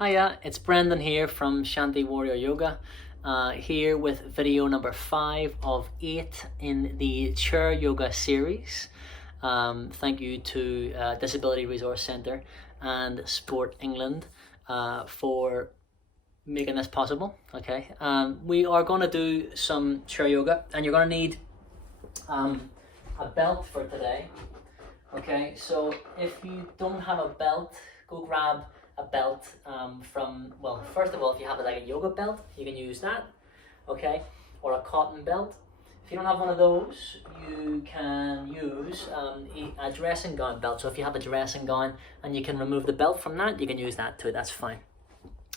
Hiya, it's Brendan here from Shanti Warrior Yoga, here with video number 5 of 8 in the chair yoga series. Thank you to Disability Resource Centre and Sport England for making this possible. Okay, we are going to do some chair yoga, and you're going to need a belt for today. Okay, so if you don't have a belt, go grab a belt well, first of all, if you have like a yoga belt, you can use that, okay, or a cotton belt. If you don't have one of those, you can use a dressing gown belt. So if you have a dressing gown and you can remove the belt from that, you can use that too, that's fine.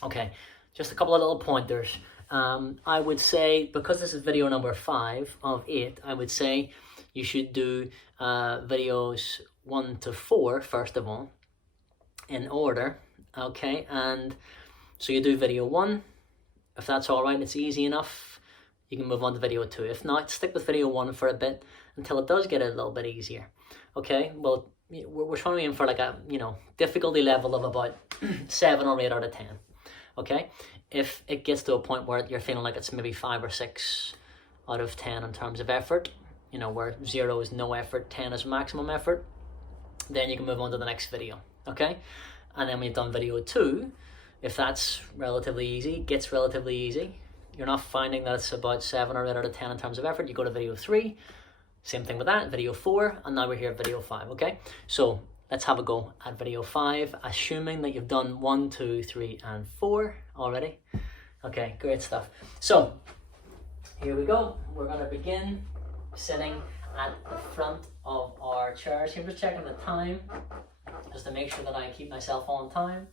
Okay, just a couple of little pointers. I would say, because this is video number 5 of 8, I would say you should do videos 1 to 4 first of all, in order. Okay, and so you do video 1. If that's all right, it's easy enough, you can move on to video 2. If not, stick with video 1 for a bit until it does get a little bit easier. Okay, well, we're trying to aim for like a difficulty level of about 7 or 8 out of 10. Okay, if it gets to a point where you're feeling like it's maybe 5 or 6 out of 10 in terms of effort, where 0 is no effort, 10 is maximum effort, then you can move on to the next video. Okay, and then when you've done video 2, if that's relatively easy, gets relatively easy, you're not finding that it's about 7 or 8 out of 10 in terms of effort, you go to video 3, same thing with that, video 4, and now we're here at video 5. Okay, so let's have a go at video 5, assuming that you've done 1, 2, 3, and 4 already. Okay, great stuff. So here we go. We're going to begin sitting at the front of our chairs. Here, I'm just checking the time, just to make sure that I keep myself on time.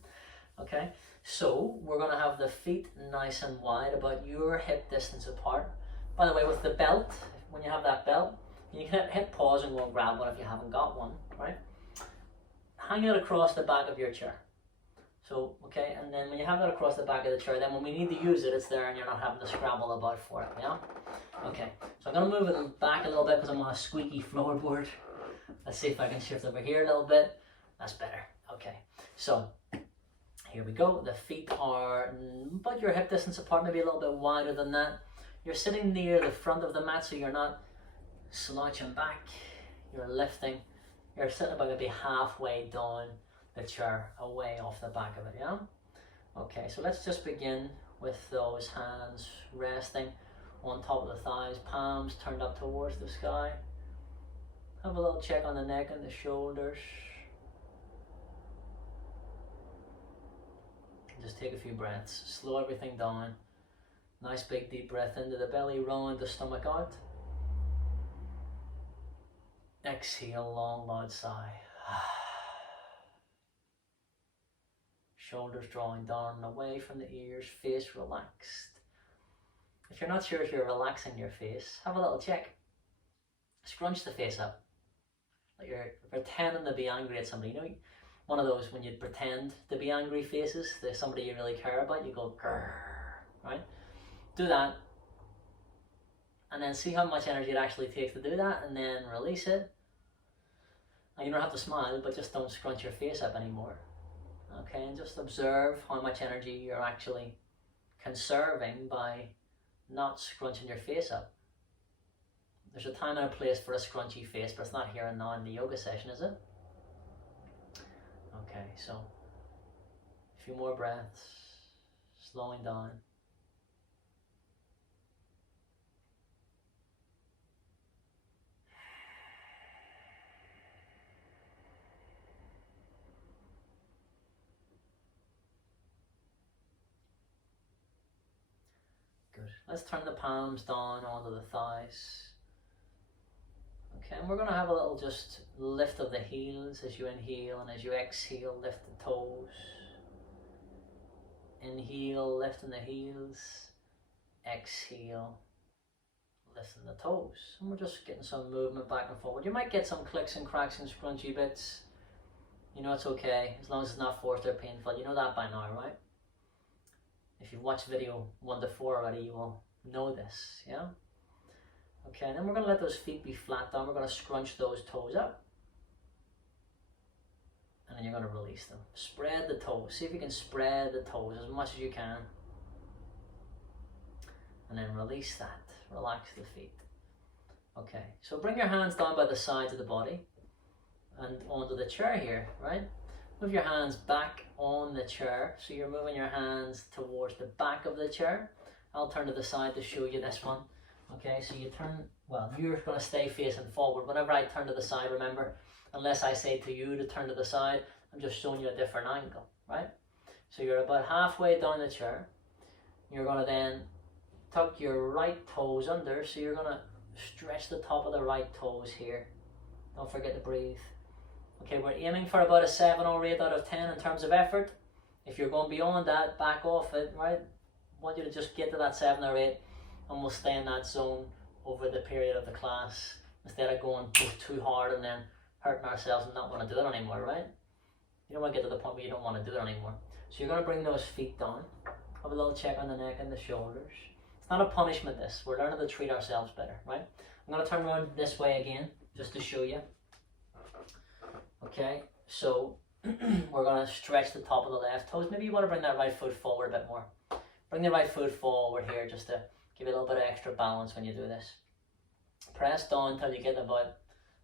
Okay, so we're going to have the feet nice and wide, about your hip distance apart. By the way, with the belt, when you have that belt, you can hit pause and go and grab one if you haven't got one, right? Hang it across the back of your chair. So, okay, and then when you have that across the back of the chair, then when we need to use it, it's there and you're not having to scramble about for it, yeah? Okay, so I'm going to move it back a little bit because I'm on a squeaky floorboard. Let's see if I can shift over here a little bit. That's better. Okay, so here we go. The feet are about your hip distance apart, maybe a little bit wider than that. You're sitting near the front of the mat, so you're not slouching back. You're lifting. You're sitting about maybe halfway down the chair, away off the back of it, yeah? Okay, so let's just begin with those hands resting on top of the thighs, palms turned up towards the sky. Have a little check on the neck and the shoulders. Just take a few breaths, slow everything down. Nice big deep breath into the belly, round the stomach out. Exhale, long loud sigh. Shoulders drawing down and away from the ears, face relaxed. If you're not sure if you're relaxing your face, have a little check. Scrunch the face up, like you're pretending to be angry at somebody. One of those when you pretend to be angry faces, there's somebody you really care about, you go grrr, right? Do that, and then see how much energy it actually takes to do that, and then release it. And you don't have to smile, but just don't scrunch your face up anymore. Okay, and just observe how much energy you're actually conserving by not scrunching your face up. There's a time and a place for a scrunchy face, but it's not here and now in the yoga session, is it? Okay, so a few more breaths, slowing down. Good. Let's turn the palms down onto the thighs. Okay, and we're going to have a little just lift of the heels as you inhale, and as you exhale, lift the toes. Inhale, lifting the heels. Exhale, lifting the toes. And we're just getting some movement back and forward. You might get some clicks and cracks and scrunchy bits. It's okay, as long as it's not forced or painful. You know that by now, right? If you've watched video 1 to 4 already, you will know this, yeah? Okay, and then we're going to let those feet be flat down. We're going to scrunch those toes up. and then you're going to release them. Spread the toes. See if you can spread the toes as much as you can. And then release that. Relax the feet. Okay, so bring your hands down by the sides of the body and onto the chair here, right? Move your hands back on the chair. So you're moving your hands towards the back of the chair. I'll turn to the side to show you this one. Okay, so you turn, well, you're going to stay facing forward. Whenever I turn to the side, remember, unless I say to you to turn to the side, I'm just showing you a different angle, right? So you're about halfway down the chair. You're going to then tuck your right toes under, so you're going to stretch the top of the right toes here. Don't forget to breathe. Okay, we're aiming for about a 7 or 8 out of 10 in terms of effort. If you're going beyond that, back off it, right? I want you to just get to that 7 or 8 and we'll stay in that zone over the period of the class instead of going too hard and then hurting ourselves and not want to do it anymore, right? You don't want to get to the point where you don't want to do it anymore. So you're going to bring those feet down. Have a little check on the neck and the shoulders. It's not a punishment, this. We're learning to treat ourselves better, right? I'm going to turn around this way again, just to show you. Okay, so we're going to stretch the top of the left toes. Maybe you want to bring that right foot forward a bit more. Bring the right foot forward here, just to give you a little bit of extra balance when you do this. Press down until you get about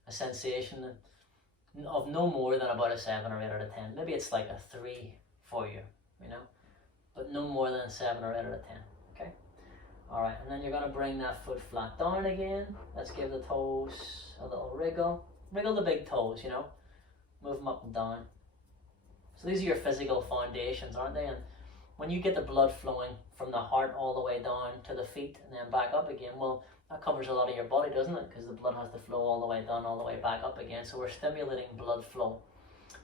a sensation of no more than about a 7 or 8 out of 10. Maybe it's like a 3 for you, you know, but no more than a 7 or 8 out of 10. Okay. All right, and then you're going to bring that foot flat down again. Let's give the toes a little wriggle. Wriggle the big toes, you know. Move them up and down. So these are your physical foundations, aren't they? And when you get the blood flowing from the heart all the way down to the feet and then back up again, well, that covers a lot of your body, doesn't it? Because the blood has to flow all the way down, all the way back up again. So we're stimulating blood flow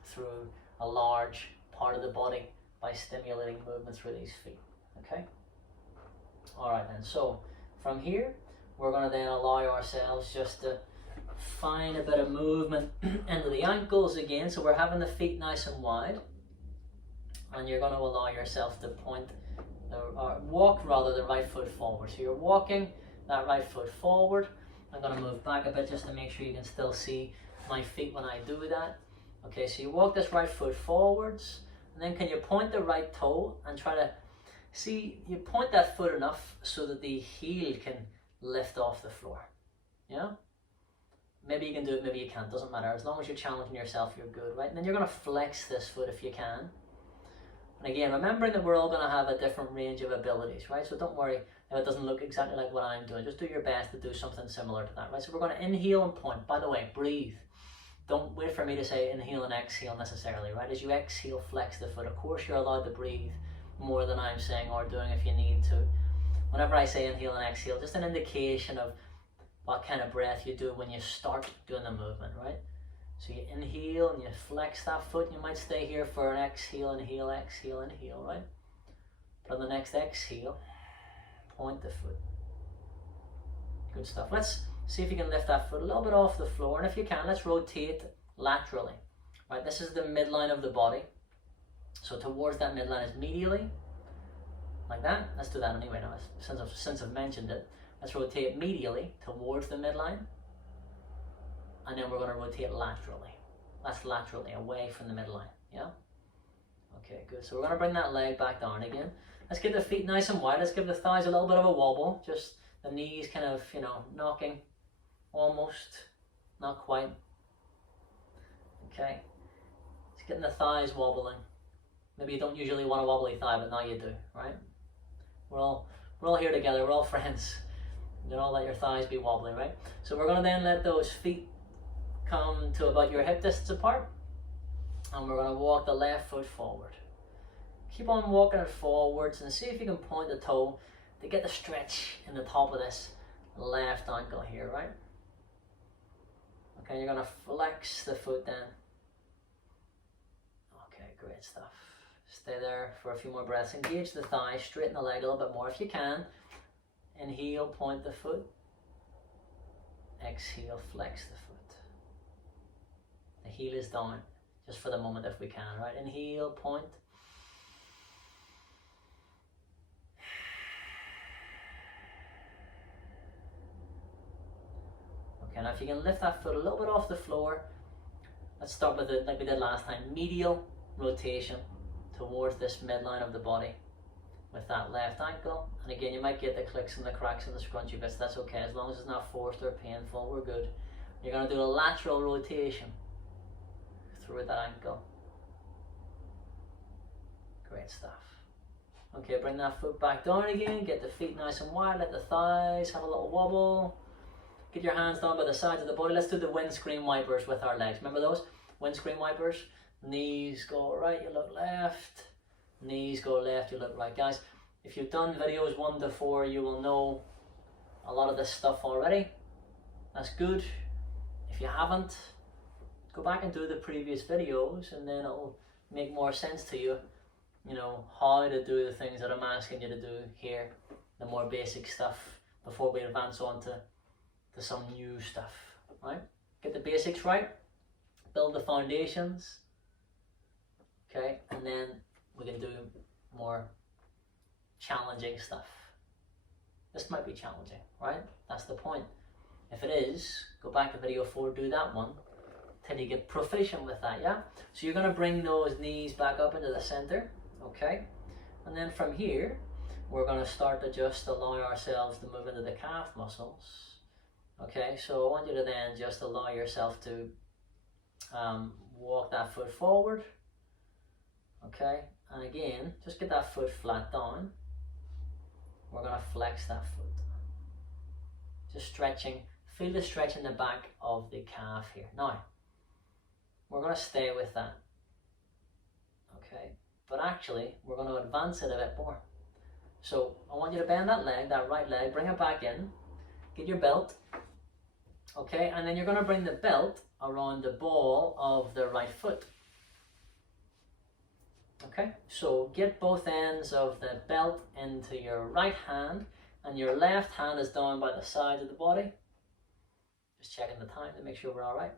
through a large part of the body by stimulating movement through these feet. Okay? All right then. So from here, we're going to then allow ourselves just to find a bit of movement into the ankles again. So we're having the feet nice and wide. And you're going to allow yourself to walk the right foot forward. So you're walking that right foot forward. I'm going to move back a bit just to make sure you can still see my feet when I do that. Okay, so you walk this right foot forwards, and then can you point the right toe and try to see, you point that foot enough so that the heel can lift off the floor. Yeah? Maybe you can do it, maybe you can't, doesn't matter. As long as you're challenging yourself, you're good, right? And then you're going to flex this foot if you can. And again, remembering that we're all going to have a different range of abilities, right? So don't worry if it doesn't look exactly like what I'm doing. Just do your best to do something similar to that, right? So we're going to inhale and point. By the way, breathe. Don't wait for me to say inhale and exhale necessarily, right? As you exhale, flex the foot. Of course, you're allowed to breathe more than I'm saying or doing if you need to. Whenever I say inhale and exhale, just an indication of what kind of breath you do when you start doing the movement, right? So you inhale and you flex that foot. You might stay here for an exhale, inhale, exhale, inhale, right? But on the next exhale, point the foot. Good stuff. Let's see if you can lift that foot a little bit off the floor. And if you can, let's rotate laterally. Right, this is the midline of the body. So towards that midline is medially, like that. Let's do that anyway now, since I've mentioned it. Let's rotate medially towards the midline. And then we're going to rotate laterally. That's laterally, away from the midline. Yeah? Okay, good. So we're going to bring that leg back down again. Let's get the feet nice and wide. Let's give the thighs a little bit of a wobble. Just the knees kind of, you know, knocking. Almost. Not quite. Okay. Just getting the thighs wobbling. Maybe you don't usually want a wobbly thigh, but now you do, right? We're all here together. We're all friends. You don't let your thighs be wobbly, right? So we're going to then let those feet come to about your hip distance apart, and we're going to walk the left foot forward. Keep on walking it forwards and see if you can point the toe to get the stretch in the top of this left ankle here, right? Okay, you're going to flex the foot then. Okay, great stuff. Stay there for a few more breaths. Engage the thigh, straighten the leg a little bit more if you can. Inhale, point the foot. Exhale, flex the foot. The heel is down, just for the moment if we can, right? Inhale, point. Okay, now if you can lift that foot a little bit off the floor, Let's start with it like we did last time. Medial rotation towards this midline of the body with that left ankle. And again, you might get the clicks and the cracks and the scrunchy bits. That's okay, as long as it's not forced or painful, we're good. You're going to do a lateral rotation through that ankle. Great stuff. Okay, bring that foot back down again. Get the feet nice and wide. Let the thighs have a little wobble. Get your hands down by the sides of the body. Let's do the windscreen wipers with our legs. Remember those? Windscreen wipers. Knees go right, you look left. Knees go left, you look right. Guys, if you've done videos 1 to 4, you will know a lot of this stuff already. That's good. If you haven't, go back and do the previous videos, and then it'll make more sense to you, you know, how to do the things that I'm asking you to do here, the more basic stuff, before we advance on to some new stuff, right? Get the basics right, build the foundations, okay, and then we can do more challenging stuff. This might be challenging, right? That's the point. If it is, go back to video 4, do that one, till you get proficient with that, yeah? So you're gonna bring those knees back up into the center, okay? And then from here, we're gonna start to just allow ourselves to move into the calf muscles. Okay, so I want you to then just allow yourself to walk that foot forward. Okay, and again, just get that foot flat down. We're going to flex that foot. Just stretching, feel the stretch in the back of the calf here. Now, we're going to stay with that. Okay, but actually, we're going to advance it a bit more. So I want you to bend that leg, that right leg, bring it back in, get your belt. Okay, and then you're going to bring the belt around the ball of the right foot. Okay, so get both ends of the belt into your right hand, and your left hand is down by the side of the body. Just checking the time to make sure we're all right.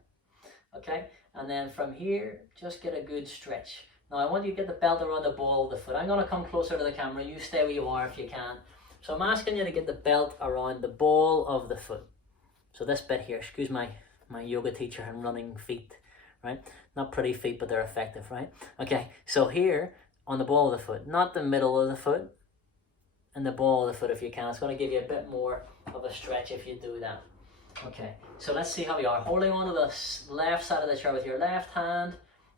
Okay, and then from here, just get a good stretch. Now I want you to get the belt around the ball of the foot. I'm going to come closer to the camera. You stay where you are if you can. So I'm asking you to get the belt around the ball of the foot. So this bit here, excuse my yoga teacher and running feet, right? Not pretty feet, but they're effective, right? Okay, so here on the ball of the foot, not the middle of the foot, and the ball of the foot if you can. It's going to give you a bit more of a stretch if you do that. Okay, so let's see how we are. Holding on to the left side of the chair with your left hand.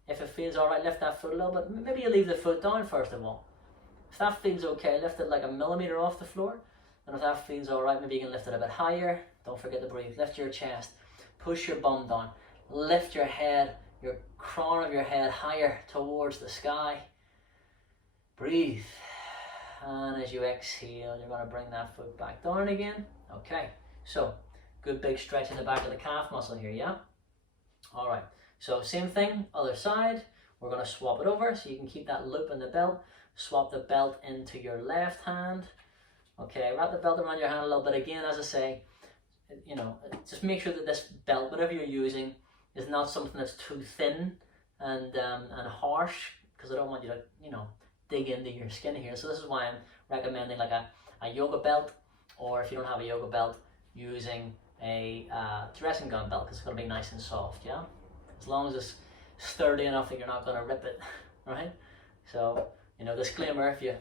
If it feels all right, lift that foot a little bit. Maybe you leave the foot down first of all. If that feels okay, lift it like a millimeter off the floor. And if that feels all right, maybe you can lift it a bit higher. Don't forget to breathe. Lift your chest. Push your bum down. Lift your head, your crown of your head higher towards the sky. Breathe. And as you exhale, you're going to bring that foot back down again. Okay, so good big stretch in the back of the calf muscle here, yeah? All right, so same thing, other side. We're going to swap it over so you can keep that loop in the belt. Swap the belt into your left hand. Okay, wrap the belt around your hand a little bit again, as I say. You know, just make sure that this belt, whatever you're using, is not something that's too thin and harsh, because I don't want you to, you know, dig into your skin here. So this is why I'm recommending like a yoga belt, or if you don't have a yoga belt, using a dressing gown belt, because it's going to be nice and soft, yeah? As long as it's sturdy enough that you're not going to rip it, right? So, you know, disclaimer, if you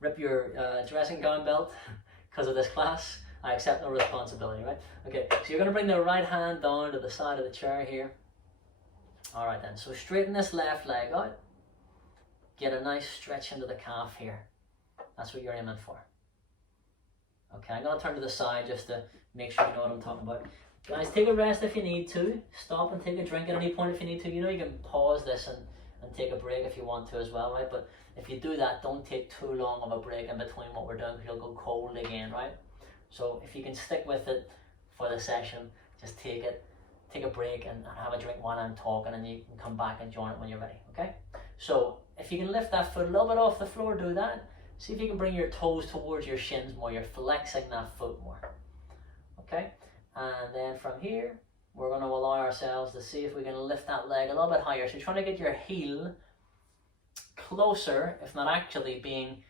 rip your dressing gown belt because of this class, I accept no responsibility, right? Okay, so you're going to bring the right hand down to the side of the chair here. All right then, so straighten this left leg out. Get a nice stretch into the calf here. That's what you're aiming for. Okay, I'm going to turn to the side just to make sure you know what I'm talking about. Guys, take a rest if you need to. Stop and take a drink at any point if you need to. You know, you can pause this and take a break if you want to as well, right? But if you do that, don't take too long of a break in between what we're doing, because you'll go cold again, right? So if you can stick with it for the session, just take a break and have a drink while I'm talking, and you can come back and join it when you're ready, okay? So if you can lift that foot a little bit off the floor, do that. See if you can bring your toes towards your shins more. You're flexing that foot more, okay? And then from here, we're going to allow ourselves to see if we can lift that leg a little bit higher. So you're trying to get your heel closer, if not actually being,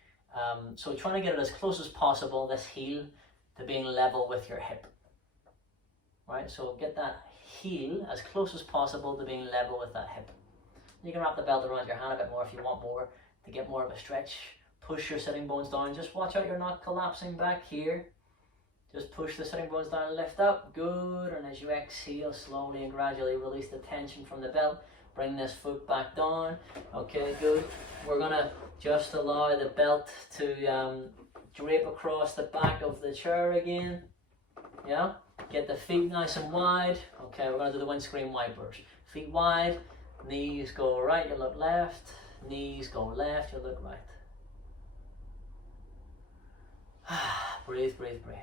so trying to get it as close as possible, this heel, to being level with your hip, right? So get that heel as close as possible to being level with that hip. You can wrap the belt around your hand a bit more if you want more to get more of a stretch. Push your sitting bones down. Just watch out you're not collapsing back here. Just push the sitting bones down and lift up. Good. And as you exhale, slowly and gradually release the tension from the belt. Bring this foot back down. Okay, good. We're going to just allow the belt to drape across the back of the chair again. Yeah? Get the feet nice and wide. Okay, we're going to do the windscreen wipers. Feet wide. Knees go right, you look left. Knees go left, you look right. Breathe, breathe, breathe.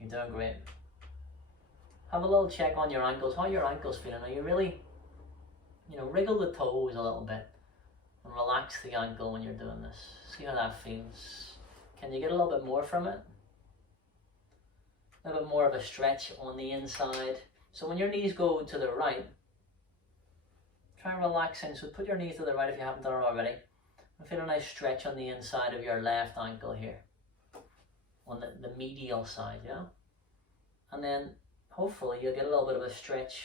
You're doing great. Have a little check on your ankles. How are your ankles feeling? Are you really, wriggle the toes a little bit and relax the ankle when you're doing this. See how that feels. Can you get a little bit more from it? A little bit more of a stretch on the inside. So when your knees go to the right, try and relax in. So put your knees to the right if you haven't done it already. And feel a nice stretch on the inside of your left ankle here. On the medial side, yeah? And then hopefully you'll get a little bit of a stretch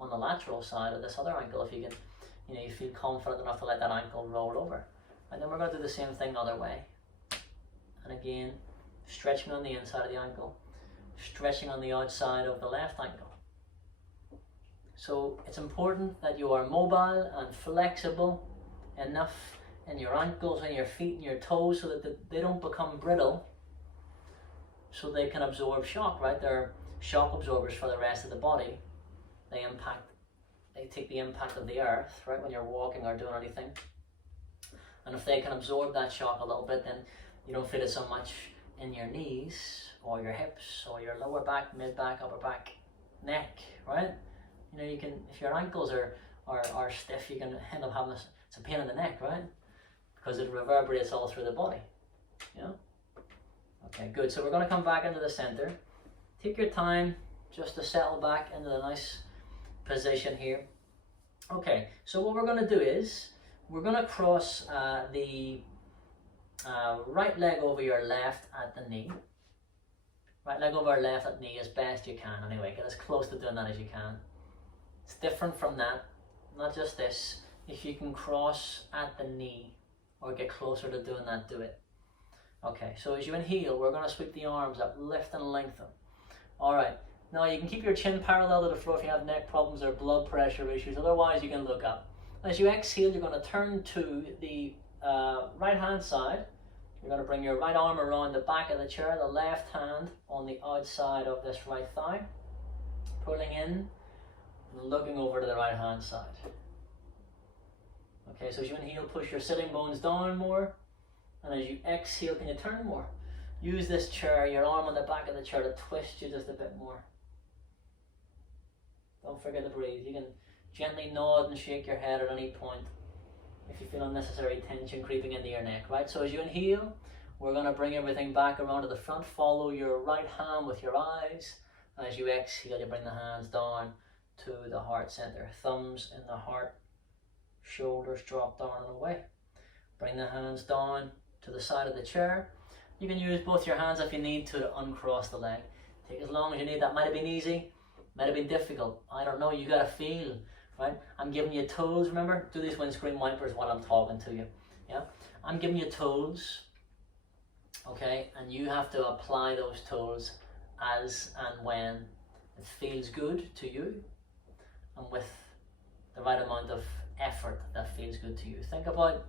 on the lateral side of this other ankle if you can, you feel confident enough to let that ankle roll over. And then we're going to do the same thing the other way. And again, stretching on the inside of the ankle, stretching on the outside of the left ankle. So it's important that you are mobile and flexible enough in your ankles and your feet and your toes so that they don't become brittle, so they can absorb shock, right? They're shock absorbers for the rest of the body. They take the impact of the earth, right, when you're walking or doing anything. And if they can absorb that shock a little bit, then you don't feel it so much in your knees or your hips or your lower back, mid back, upper back, neck, right? You can, if your ankles are stiff, you can end up having it's a pain in the neck, right? Because it reverberates all through the body, yeah? Okay, good. So we're going to come back into the center. Take your time just to settle back into the nice position here. Okay, so what we're going to do is we're going to cross the right leg over your left at the knee. Right leg over left at knee as best you can. Anyway, get as close to doing that as you can. It's different from that, not just this. If you can cross at the knee or get closer to doing that, do it. Okay, so as you inhale, we're going to sweep the arms up, lift and lengthen. Alright, now you can keep your chin parallel to the floor if you have neck problems or blood pressure issues, otherwise you can look up. As you exhale, you're going to turn to the right hand side. You're going to bring your right arm around the back of the chair, the left hand on the outside of this right thigh. Pulling in and looking over to the right hand side. Okay, so as you inhale, push your sitting bones down more. And as you exhale, can you turn more? Use this chair, your arm on the back of the chair, to twist you just a bit more. Don't forget to breathe. You can gently nod and shake your head at any point if you feel unnecessary tension creeping into your neck, right? So as you inhale, we're going to bring everything back around to the front. Follow your right hand with your eyes. As you exhale, you bring the hands down to the heart center. Thumbs in the heart, shoulders drop down and away. Bring the hands down to the side of the chair. You can use both your hands if you need to uncross the leg. Take as long as you need. That might have been easy, might have been difficult. I don't know, you gotta feel, right? I'm giving you tools, remember? Do these windscreen wipers while I'm talking to you, yeah? I'm giving you tools, okay? And you have to apply those tools as and when it feels good to you and with the right amount of effort that feels good to you. Think about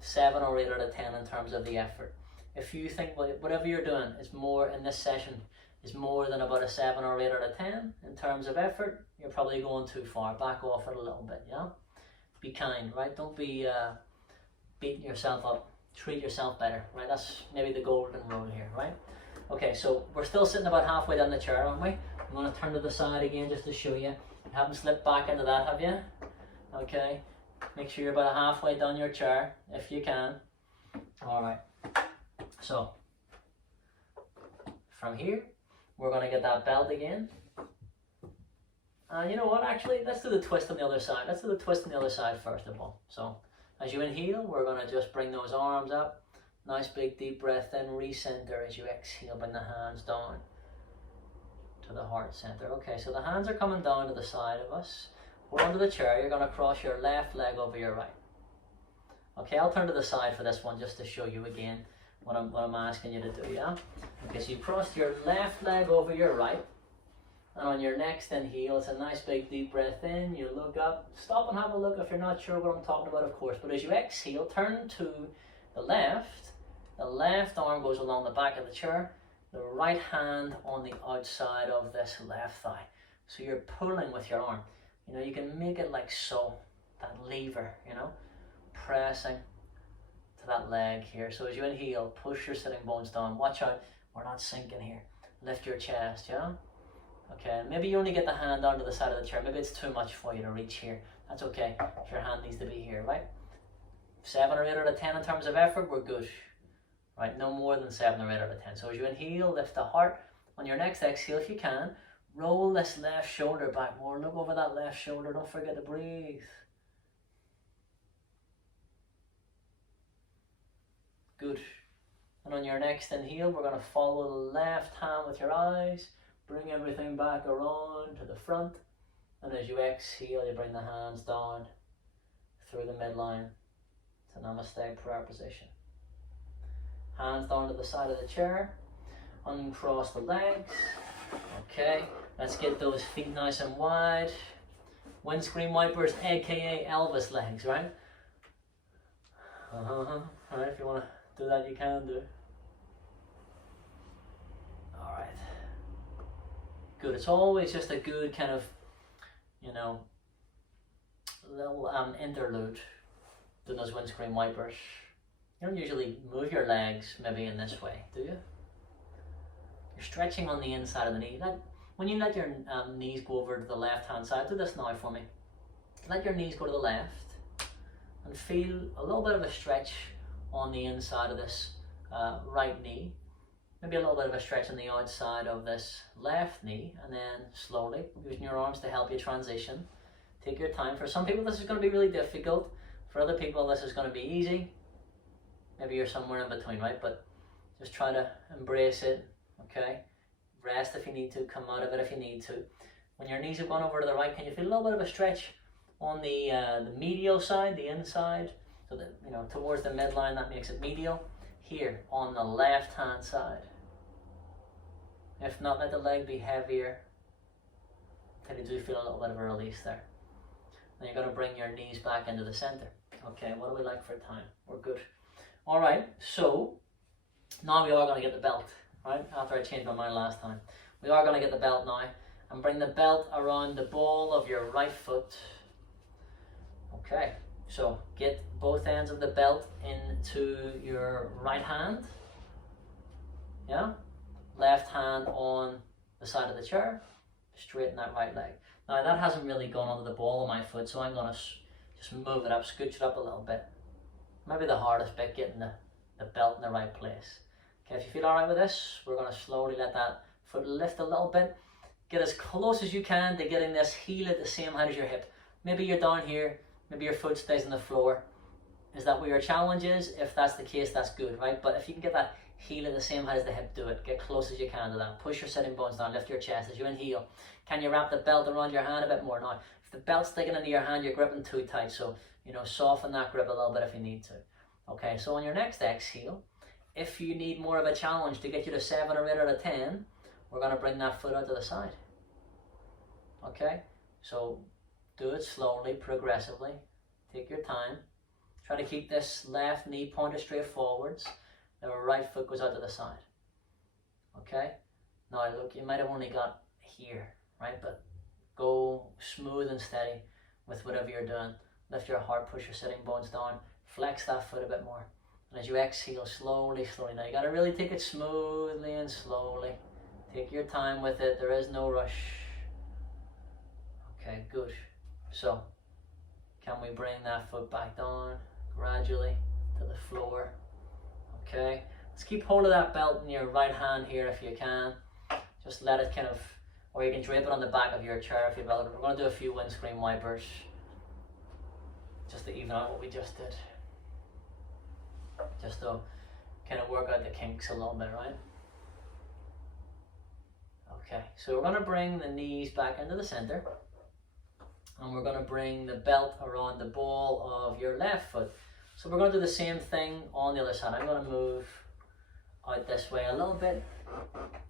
7 or 8 out of 10 in terms of the effort. If you think whatever you're doing is more in this session is more than about a 7 or 8 out of 10 in terms of effort, you're probably going too far. Back off it a little bit, yeah? Be kind, right? Don't be beating yourself up. Treat yourself better, right? That's maybe the golden rule here, right? Okay, so we're still sitting about halfway down the chair, aren't we? I'm going to turn to the side again just to show you. You haven't slipped back into that, have you? Okay. Make sure you're about halfway down your chair, if you can. Alright. So, from here, we're going to get that belt again. And you know what, actually, let's do the twist on the other side. Let's do the twist on the other side first of all. So, as you inhale, we're going to just bring those arms up. Nice big deep breath in, recenter. As you exhale, bring the hands down. to the heart center. Okay, so the hands are coming down to the side of us. Hold onto the chair. You're going to cross your left leg over your right. Okay, I'll turn to the side for this one just to show you again what I'm asking you to do, yeah? Okay, so you cross your left leg over your right. And on your next inhale, it's a nice big deep breath in. You look up, stop and have a look if you're not sure what I'm talking about, of course. But as you exhale, turn to the left. The left arm goes along the back of the chair. The right hand on the outside of this left thigh. So you're pulling with your arm. You know, you can make it like so, that lever, you know, pressing to that leg here. So as you inhale, push your sitting bones down. Watch out, we're not sinking here. Lift your chest, yeah? Okay, maybe you only get the hand onto the side of the chair. Maybe it's too much for you to reach here. That's okay, if your hand needs to be here, right? 7 or 8 out of 10 in terms of effort, we're good. Right, no more than 7 or 8 out of 10. So as you inhale, lift the heart. On your next exhale, if you can, roll this left shoulder back more. Look over that left shoulder. Don't forget to breathe. Good. And on your next inhale, we're going to follow the left hand with your eyes. Bring everything back around to the front. And as you exhale, you bring the hands down through the midline to Namaste prayer position. Hands down to the side of the chair. Uncross the legs. Okay, let's get those feet nice and wide. Windscreen wipers, aka Elvis legs, right? Alright, if you want to do that, you can do. Alright. Good, it's always just a good kind of, you know, little interlude doing those windscreen wipers. You don't usually move your legs maybe in this way, do you? You're stretching on the inside of the knee. When you let your knees go over to the left hand side, do this now for me. Let your knees go to the left and feel a little bit of a stretch on the inside of this right knee. Maybe a little bit of a stretch on the outside of this left knee, and then slowly using your arms to help you transition. Take your time. For some people this is going to be really difficult. For other people this is going to be easy. Maybe you're somewhere in between, right? But just try to embrace it, okay? Rest if you need to, come out of it if you need to. When your knees have gone over to the right, can you feel a little bit of a stretch on the medial side, the inside? So that, you know, towards the midline, that makes it medial. Here, on the left hand side. If not, let the leg be heavier until you do feel a little bit of a release there. Then you're going to bring your knees back into the center. Okay, what do we like for time? We're good. Alright, so now we are going to get the belt, right? After I changed my mind last time. We are going to get the belt now and bring the belt around the ball of your right foot. Okay, so get both ends of the belt into your right hand. Yeah? Left hand on the side of the chair. Straighten that right leg. Now that hasn't really gone onto the ball of my foot, so I'm going to just move it up, scooch it up a little bit. Maybe the hardest bit, getting the belt in the right place. Okay, if you feel alright with this, we're going to slowly let that foot lift a little bit. Get as close as you can to getting this heel at the same height as your hip. Maybe you're down here, maybe your foot stays on the floor. Is that where your challenge is? If that's the case, that's good, right? But if you can get that heel at the same height as the hip, do it. Get close as you can to that. Push your sitting bones down, lift your chest as you inhale. Can you wrap the belt around your hand a bit more? Now, if the belt's sticking into your hand, you're gripping too tight, so, you know, soften that grip a little bit if you need to. Okay, so on your next exhale, if you need more of a challenge to get you to 7 or 8 out of 10, we're going to bring that foot out to the side. Okay, so do it slowly, progressively. Take your time. Try to keep this left knee pointed straight forwards. The right foot goes out to the side. Okay, now look, you might have only got here, right? But go smooth and steady with whatever you're doing. Lift your heart, push your sitting bones down. Flex that foot a bit more. And as you exhale, slowly, slowly. Now you got to really take it smoothly and slowly. Take your time with it. There is no rush. Okay, good. So, can we bring that foot back down gradually to the floor? Okay. Let's keep hold of that belt in your right hand here if you can. Just let it kind of, or you can drape it on the back of your chair if you've got it. We're going to do a few windscreen wipers just to even out what we just did. Just to kind of work out the kinks a little bit, right? Okay, so we're going to bring the knees back into the center, and we're going to bring the belt around the ball of your left foot. So we're going to do the same thing on the other side. I'm going to move out this way a little bit.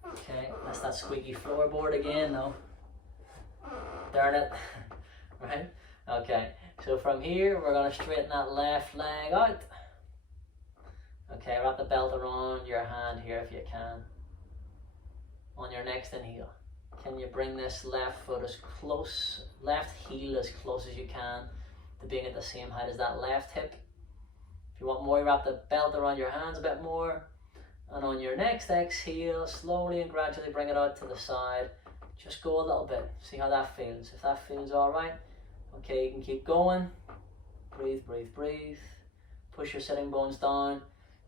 Okay, that's that squeaky floorboard again, though. Darn it. Right? Okay, so from here, we're going to straighten that left leg out. Okay, wrap the belt around your hand here if you can. On your next inhale, can you bring this left foot as close, left heel as close as you can to being at the same height as that left hip? If you want more, you wrap the belt around your hands a bit more. And on your next exhale, slowly and gradually bring it out to the side. Just go a little bit, see how that feels. If that feels all right, okay, you can keep going. Breathe, breathe, breathe. Push your sitting bones down.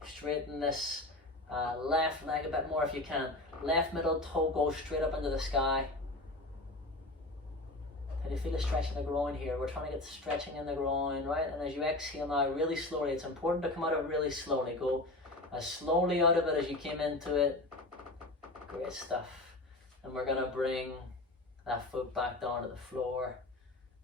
Straighten this left leg a bit more if you can. Left middle toe goes straight up into the sky. Can you feel a stretch in the groin here? We're trying to get the stretching in the groin, right? And as you exhale now, really slowly, it's important to come out of it really slowly. Go as slowly out of it as you came into it. Great stuff. And we're going to bring that foot back down to the floor.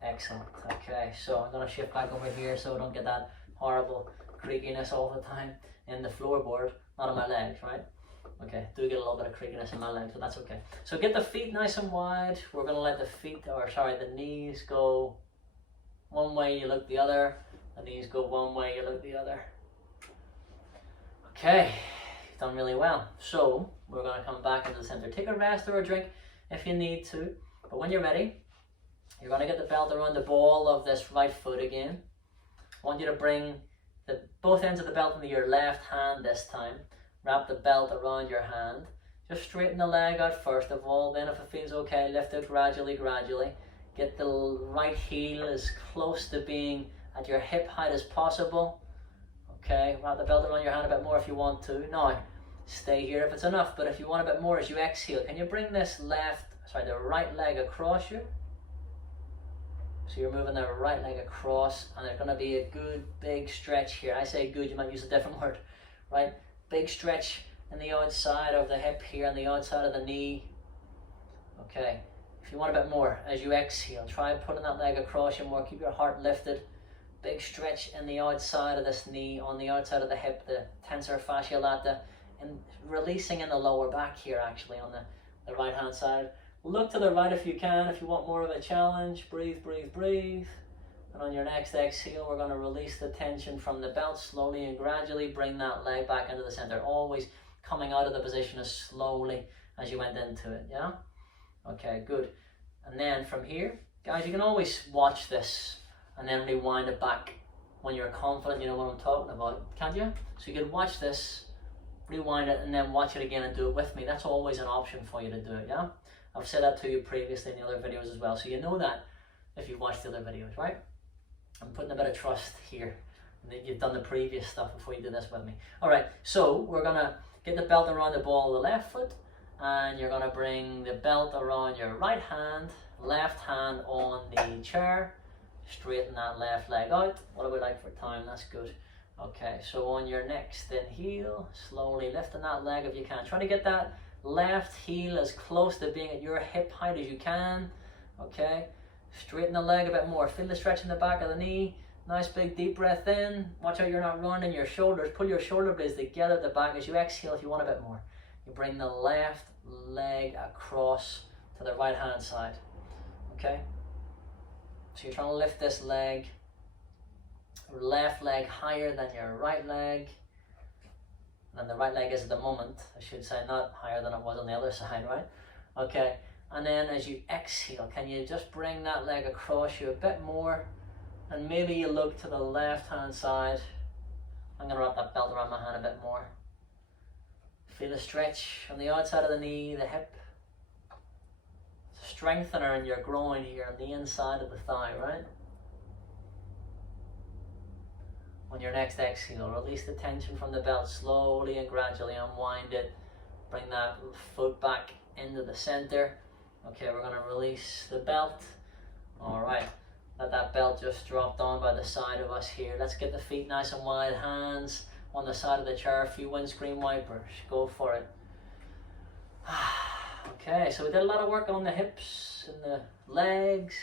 Excellent. Okay, so I'm going to shift back over here so I don't get that horrible creakiness all the time in the floorboard, not on my legs, right? Okay, do get a little bit of creakiness in my legs, but that's okay. So get the feet nice and wide. We're going to let the knees go one way, you look the other. The knees go one way, you look the other. Okay, you've done really well. So we're going to come back into the center. Take a rest or a drink if you need to, but when you're ready, you're going to get the belt around the ball of this right foot again. I want you to bring both ends of the belt into your left hand this time. Wrap the belt around your hand. Just straighten the leg out first of all. Then if it feels okay, lift it gradually, gradually. Get the right heel as close to being at your hip height as possible. Okay, wrap the belt around your hand a bit more if you want to. Now, stay here if it's enough, but if you want a bit more as you exhale, can you bring this the right leg across you? So you're moving the right leg across, and there's going to be a good big stretch here. I say good, you might use a different word, right? Big stretch in the outside of the hip here and the outside of the knee. Okay, if you want a bit more, as you exhale, try putting that leg across you more, keep your heart lifted. Big stretch in the outside of this knee, on the outside of the hip, the tensor fascia lata, and releasing in the lower back here actually on the right hand side. Look to the right if you can, if you want more of a challenge. Breathe, breathe, breathe. And on your next exhale, we're going to release the tension from the belt slowly and gradually. Bring that leg back into the center. Always coming out of the position as slowly as you went into it, yeah? Okay, good. And then from here, guys, you can always watch this and then rewind it back when you're confident, you know what I'm talking about, can't you? So you can watch this, rewind it, and then watch it again and do it with me. That's always an option for you to do it, yeah? I've said that to you previously in the other videos as well, so you know that if you've watched the other videos, right? I'm putting a bit of trust here, and that you've done the previous stuff before you do this with me. All right, so we're gonna get the belt around the ball of the left foot, and you're gonna bring the belt around your right hand, left hand on the chair, straighten that left leg out. What do we like for time? That's good. Okay, so on your next inhale, slowly lifting that leg if you can. Try to get that left heel as close to being at your hip height as you can. Okay, straighten the leg a bit more. Feel the stretch in the back of the knee. Nice big deep breath in. Watch out you're not rounding your shoulders. Pull your shoulder blades together at the back as you exhale if you want a bit more. You bring the left leg across to the right hand side. Okay, so you're trying to lift this leg, left leg higher than your right leg. And the right leg is at the moment, I should say, not higher than it was on the other side, right? Okay, and then as you exhale, can you just bring that leg across you a bit more? And maybe you look to the left hand side. I'm going to wrap that belt around my hand a bit more. Feel a stretch on the outside of the knee, the hip. Strengthener in your groin here on the inside of the thigh, right? On your next exhale, release the tension from the belt slowly and gradually, unwind it. Bring that foot back into the center. Okay, we're going to release the belt. All right, let that belt just drop down by the side of us here. Let's get the feet nice and wide, hands on the side of the chair, a few windscreen wipers. Go for it. Okay, so we did a lot of work on the hips and the legs.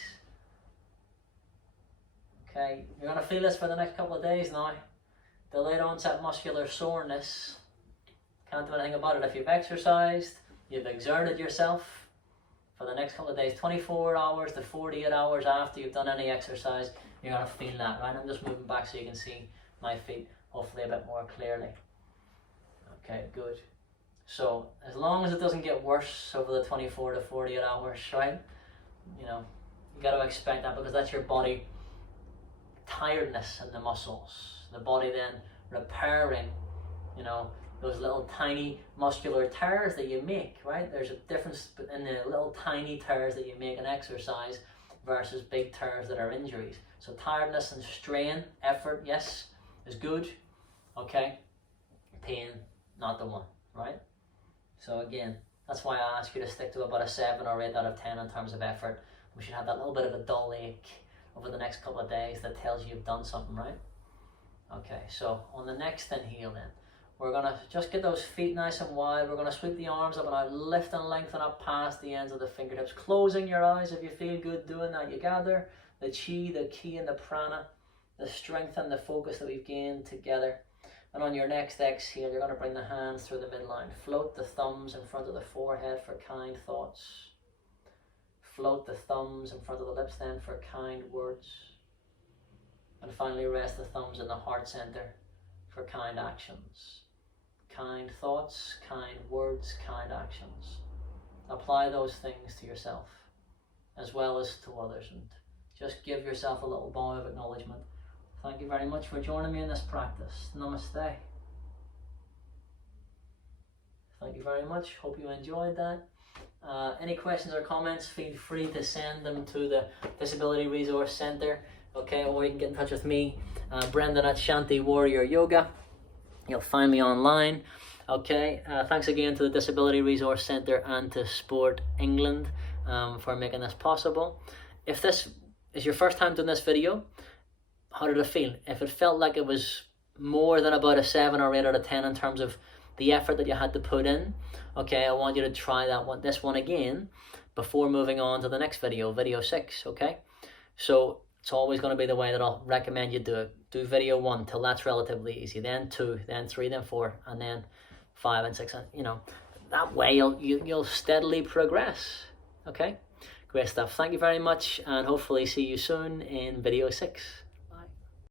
Okay, you're going to feel this for the next couple of days now. Delayed onset muscular soreness. Can't do anything about it. If you've exercised, you've exerted yourself for the next couple of days, 24 hours to 48 hours after you've done any exercise, you're going to feel that, right? I'm just moving back so you can see my feet hopefully a bit more clearly. Okay, good. So as long as it doesn't get worse over the 24 to 48 hours, right? You know, you got to expect that, because that's your body tiredness in the muscles. The body then repairing, you know, those little tiny muscular tears that you make, right? There's a difference in the little tiny tears that you make in exercise versus big tears that are injuries. So tiredness and strain, effort, yes, is good, okay? Pain, not the one, right? So again, that's why I ask you to stick to about a 7 or 8 out of 10 in terms of effort. We should have that little bit of a dull ache over the next couple of days that tells you you've done something, right? Okay, so on the next inhale then, we're going to just get those feet nice and wide. We're going to sweep the arms up and out, lift and lengthen up past the ends of the fingertips. Closing your eyes if you feel good doing that. You gather the chi, the ki and the prana, the strength and the focus that we've gained together. And on your next exhale, you're going to bring the hands through the midline. Float the thumbs in front of the forehead for kind thoughts. Float the thumbs in front of the lips then for kind words. And finally rest the thumbs in the heart center for kind actions. Kind thoughts, kind words, kind actions. Apply those things to yourself as well as to others, and just give yourself a little bow of acknowledgement. Thank you very much for joining me in this practice. Namaste. Thank you very much. Hope you enjoyed that. Any questions or comments, feel free to send them to the Disability Resource Centre, okay, or you can get in touch with me, Brendan at Shanti Warrior Yoga. You'll find me online, okay. Thanks again to the Disability Resource Centre and to Sport England for making this possible. If this is your first time doing this video, how did it feel? If it felt like it was more than about a 7 or 8 out of 10 in terms of the effort that you had to put in, okay, I want you to try this one again before moving on to the next video, video 6, okay? So it's always going to be the way that I'll recommend you do it. Do video 1 till that's relatively easy, then 2, then 3, then 4, and then 5 and 6. And, you know, that way you'll steadily progress, okay? Great stuff. Thank you very much, and hopefully see you soon in video 6.